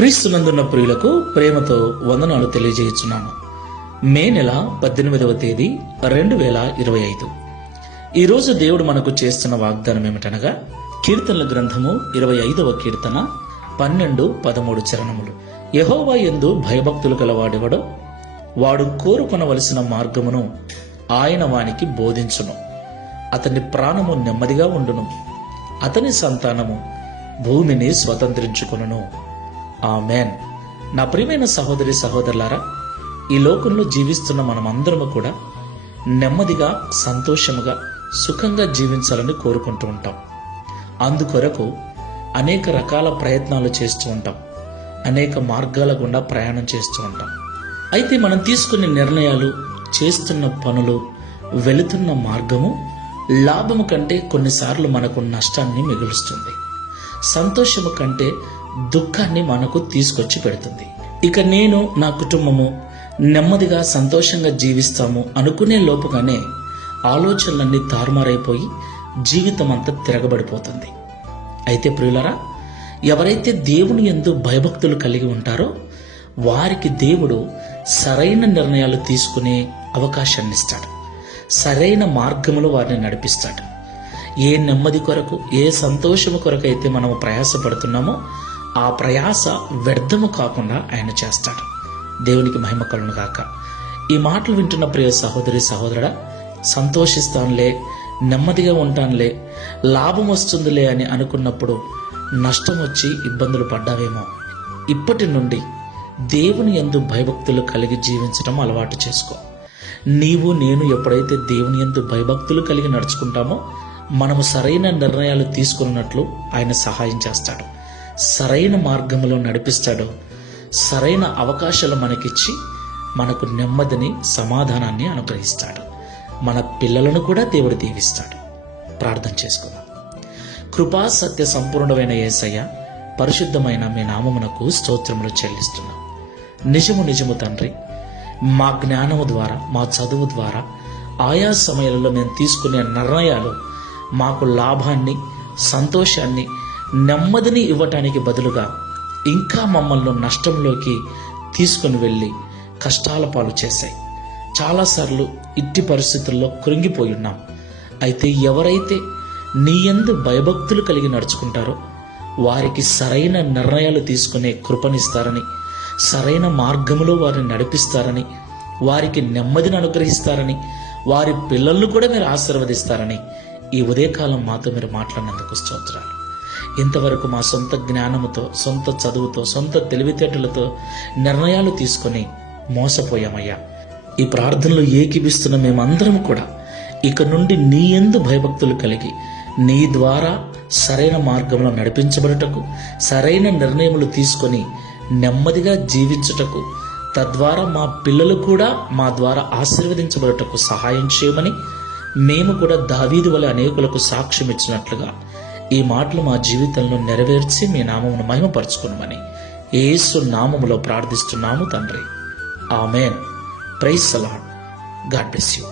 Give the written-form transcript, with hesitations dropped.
క్రీస్తునందున్న ప్రియులకు ప్రేమతో వందనాలు తెలియజేయుచున్నాను. మే నెల 18వ తేదీ 2025. ఈరోజు దేవుడు మనకు చేస్తున్న వాగ్దానం ఏమిటనగా, కీర్తనల గ్రంథము 25వ కీర్తన 12-13 చరణములు. యెహోవా యందు భయభక్తులు గలవాడెవడో వాడు కోరుకొనవలసిన మార్గమును ఆయన వానికి బోధించును. అతని ప్రాణము నెమ్మదిగా ఉండును, అతని సంతానము భూమిని స్వతంత్రించుకొనును. ఆమేన్. నా ప్రియమైన సహోదరి సహోదరులారా, ఈ లోకంలో జీవిస్తున్న మనమందరము కూడా నెమ్మదిగా, సంతోషముగా, సుఖంగా జీవించాలని కోరుకుంటూ ఉంటాం. అందుకొరకు అనేక రకాల ప్రయత్నాలు చేస్తూ ఉంటాం, అనేక మార్గాల గుండా ప్రయాణం చేస్తూ ఉంటాం. అయితే మనం తీసుకునే నిర్ణయాలు, చేస్తున్న పనులు, వెళుతున్న మార్గము లాభము కంటే కొన్నిసార్లు మనకు నష్టాన్ని మిగులుస్తుంది. సంతోషము కంటే దుఃఖాన్ని మనకు తీసుకొచ్చి పెడుతుంది. ఇక నేను, నా కుటుంబము నెమ్మదిగా, సంతోషంగా జీవిస్తాము అనుకునే లోపుగానే ఆలోచనలన్నీ తారుమారైపోయి జీవితం అంతా తిరగబడిపోతుంది. అయితే ప్రియులరా, ఎవరైతే దేవుని యందు భయభక్తులు కలిగి ఉంటారో వారికి దేవుడు సరైన నిర్ణయాలు తీసుకునే అవకాశాన్ని ఇస్తాడు. సరైన మార్గములో వారిని నడిపిస్తాడు. ఏ నెమ్మది కొరకు, ఏ సంతోషము కొరకు అయితే మనము ప్రయాసపడుతున్నామో ఆ ప్రయాస వ్యర్థము కాకుండా ఆయన చేస్తాడు. దేవునికి మహిమ కలుగును గాక. ఈ మాటలు వింటున్న ప్రియ సహోదరి సహోదరుడా, సంతోషిస్తానులే, నెమ్మదిగా ఉంటానులే, లాభం వస్తుందిలే అని అనుకున్నప్పుడు నష్టం వచ్చి ఇబ్బందులు పడ్డావేమో. ఇప్పటి నుండి దేవుని యందు భయభక్తులు కలిగి జీవించడం అలవాటు చేసుకో. నీవు, నేను ఎప్పుడైతే దేవుని యందు భయభక్తులు కలిగి నడుచుకుంటామో మనము సరైన నిర్ణయాలు తీసుకున్నట్లు ఆయన సహాయం చేస్తాడు. సరైన మార్గంలో నడిపిస్తాడు. సరైన అవకాశాలు మనకిచ్చి మనకు నెమ్మదిని, సమాధానాన్ని అనుగ్రహిస్తాడు. మన పిల్లలను కూడా దేవుడు దీవిస్తాడు. ప్రార్థన చేసుకుందాం. కృపా సత్య సంపూర్ణమైన యేసయ్య, పరిశుద్ధమైన మీ నామమునకు స్తోత్రములు చెల్లిస్తున్నాం. నిజము నిజము తండ్రి, మా జ్ఞానము ద్వారా, మా చదువు ద్వారా ఆయా సమయాలలో మేము తీసుకునే నిర్ణయాలు మాకు లాభాన్ని, సంతోషాన్ని, నెమ్మదిని ఇవ్వటానికి బదులుగా ఇంకా మమ్మల్ని నష్టంలోకి తీసుకుని వెళ్ళి కష్టాల పాలు చేశాయి. చాలాసార్లు ఇట్టి పరిస్థితుల్లో కృంగిపోయి ఉన్నాం. అయితే ఎవరైతే నీ యందు భయభక్తులు కలిగి నడుచుకుంటారో వారికి సరైన నిర్ణయాలు తీసుకునే కృపనిస్తారని, సరైన మార్గంలో వారిని నడిపిస్తారని, వారికి నెమ్మదిని అనుగ్రహిస్తారని, వారి పిల్లలను కూడా మీరు ఆశీర్వదిస్తారని ఈ ఉదయకాలం మాతో మీరు మాట్లాడినందుకు స్తోత్రాలు. ఇంతవరకు మా సొంత జ్ఞానముతో, సొంత చదువుతో, సొంత తెలివితేటలతో నిర్ణయాలు తీసుకొని మోసపోయామయ్యా. ఈ ప్రార్థనలో ఏకీభిస్తున్న మేమందరం కూడా ఇక నుండి నీ యందు భయభక్తులు కలిగి నీ ద్వారా సరైన మార్గంలో నడిపించబడుటకు, సరైన నిర్ణయములు తీసుకొని నెమ్మదిగా జీవించుటకు, తద్వారా మా పిల్లలు కూడా మా ద్వారా ఆశీర్వదించబడుటకు సహాయం చేయమని, మేము కూడా దావీదు వలె అనేకులకు సాక్ష్యం ఇచ్చినట్లుగా ఈ మాటలు మా జీవితంలో నెరవేర్చి మీ నామమును మహిమపరచుకునమని యేసు నామములో ప్రార్థిస్తున్నాము తండ్రి. Amen. Praise the Lord. God bless you.